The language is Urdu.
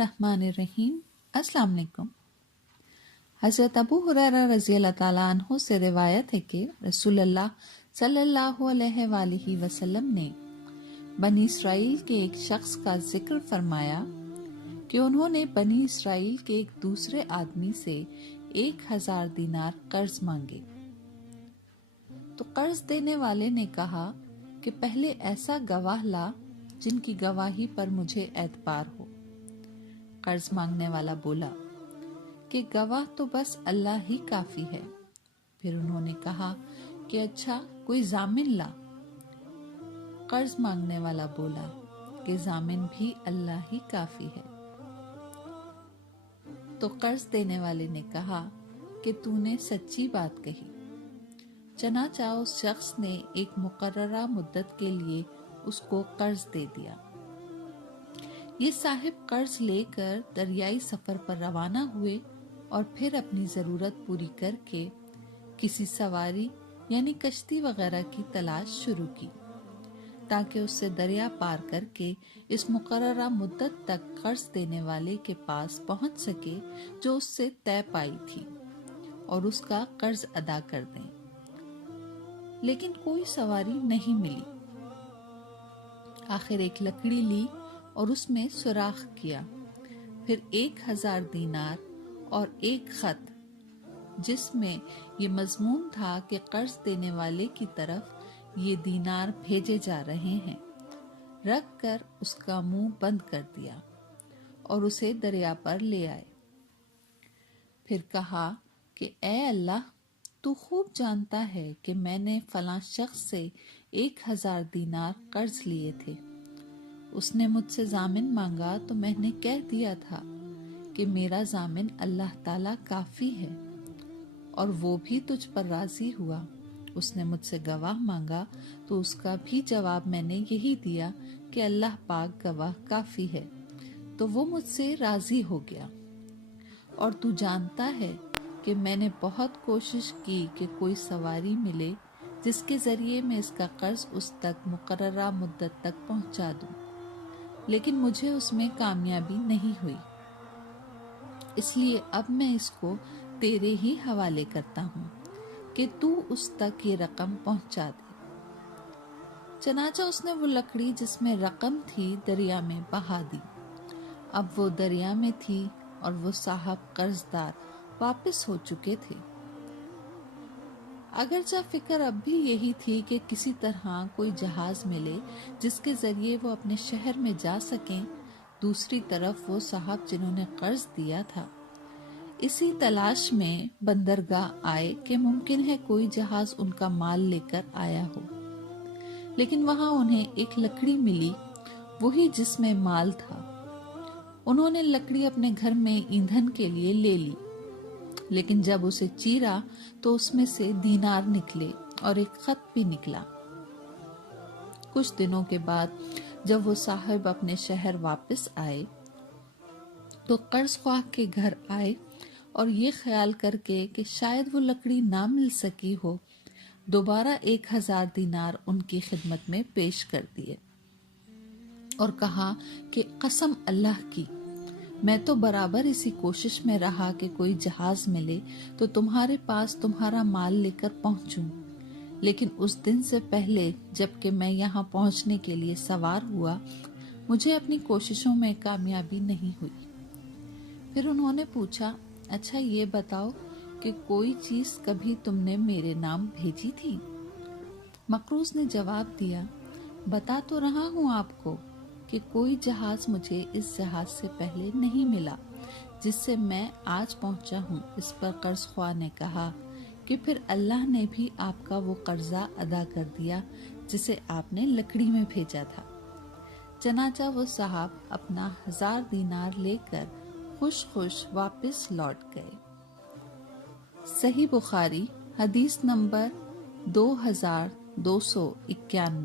الرحمن الرحیم۔ السلام علیکم۔ حضرت ابو ہریرہ رضی اللہ تعالیٰ عنہ سے روایت ہے کہ رسول اللہ صلی اللہ علیہ وآلہ وسلم نے بنی اسرائیل کے ایک شخص کا ذکر فرمایا کہ انہوں نے بنی اسرائیل کے ایک دوسرے آدمی سے 1000 دینار قرض مانگے، تو قرض دینے والے نے کہا کہ پہلے ایسا گواہ لا جن کی گواہی پر مجھے اعتبار ہو۔ قرض مانگنے والا بولا کہ گواہ تو بس اللہ ہی کافی ہے۔ پھر انہوں نے کہا کہ اچھا کوئی ضامن لا۔ قرض مانگنے والا بولا کہ ضامن بھی اللہ ہی کافی ہے۔ تو قرض دینے والے نے کہا کہ تو نے سچی بات کہی۔ چنانچہ اس شخص نے ایک مقررہ مدت کے لیے اس کو قرض دے دیا۔ یہ صاحب قرض لے کر دریائی سفر پر روانہ ہوئے اور پھر اپنی ضرورت پوری کر کے کسی سواری یعنی کشتی وغیرہ کی تلاش شروع کی تاکہ اس سے دریا پار کر کے اس مقررہ مدت تک قرض دینے والے کے پاس پہنچ سکے جو اس سے طے پائی تھی اور اس کا قرض ادا کر دیں۔ لیکن کوئی سواری نہیں ملی۔ آخر ایک لکڑی لی اور اس میں سوراخ کیا، پھر 1000 دینار اور ایک خط جس میں یہ مضمون تھا کہ قرض دینے والے کی طرف یہ دینار بھیجے جا رہے ہیں، رکھ کر اس کا منہ بند کر دیا اور اسے دریا پر لے آئے۔ پھر کہا کہ اے اللہ، تو خوب جانتا ہے کہ میں نے فلاں شخص سے 1000 دینار قرض لیے تھے۔ اس نے مجھ سے ضامن مانگا تو میں نے کہہ دیا تھا کہ میرا ضامن اللہ تعالیٰ کافی ہے، اور وہ بھی تجھ پر راضی ہوا۔ اس نے مجھ سے گواہ مانگا تو اس کا بھی جواب میں نے یہی دیا کہ اللہ پاک گواہ کافی ہے، تو وہ مجھ سے راضی ہو گیا۔ اور تو جانتا ہے کہ میں نے بہت کوشش کی کہ کوئی سواری ملے جس کے ذریعے میں اس کا قرض اس تک مقررہ مدت تک پہنچا دوں، لیکن مجھے اس میں کامیابی نہیں ہوئی، اس لیے اب میں اس کو تیرے ہی حوالے کرتا ہوں کہ تو اس تک یہ رقم پہنچا دے۔ چنانچہ اس نے وہ لکڑی جس میں رقم تھی دریا میں بہا دی۔ اب وہ دریا میں تھی اور وہ صاحب قرضدار واپس ہو چکے تھے۔ اگرچہ فکر اب بھی یہی تھی کہ کسی طرح کوئی جہاز ملے جس کے ذریعے وہ اپنے شہر میں جا سکیں، دوسری طرف وہ صاحب جنہوں نے قرض دیا تھا اسی تلاش میں بندرگاہ آئے کہ ممکن ہے کوئی جہاز ان کا مال لے کر آیا ہو، لیکن وہاں انہیں ایک لکڑی ملی، وہی جس میں مال تھا۔ انہوں نے لکڑی اپنے گھر میں ایندھن کے لیے لے لی، لیکن جب اسے چیرا تو اس میں سے دینار نکلے اور ایک خط بھی نکلا۔ کچھ دنوں کے بعد جب وہ صاحب اپنے شہر واپس آئے تو قرض خواہ کے گھر آئے اور یہ خیال کر کے کہ شاید وہ لکڑی نہ مل سکی ہو، دوبارہ 1000 دینار ان کی خدمت میں پیش کر دیے اور کہا کہ قسم اللہ کی، میں تو برابر اسی کوشش میں رہا کہ کوئی جہاز ملے تو تمہارے پاس تمہارا مال لے کر پہنچوں، لیکن اس دن سے پہلے جب کہ میں یہاں پہنچنے کے لیے سوار ہوا، مجھے اپنی کوششوں میں کامیابی نہیں ہوئی۔ پھر انہوں نے پوچھا، اچھا یہ بتاؤ کہ کوئی چیز کبھی تم نے میرے نام بھیجی تھی؟ مقروض نے جواب دیا، بتا تو رہا ہوں آپ کو کہ کوئی جہاز مجھے اس جہاز سے پہلے نہیں ملا جس سے میں آج پہنچا ہوں۔ اس پر قرض خواہ نے کہا کہ پھر اللہ نے بھی آپ کا وہ قرضہ ادا کر دیا جسے آپ نے لکڑی میں بھیجا تھا۔ چنانچہ وہ صاحب اپنا 1000 دینار لے کر خوش خوش واپس لوٹ گئے۔ صحیح بخاری حدیث نمبر 2291۔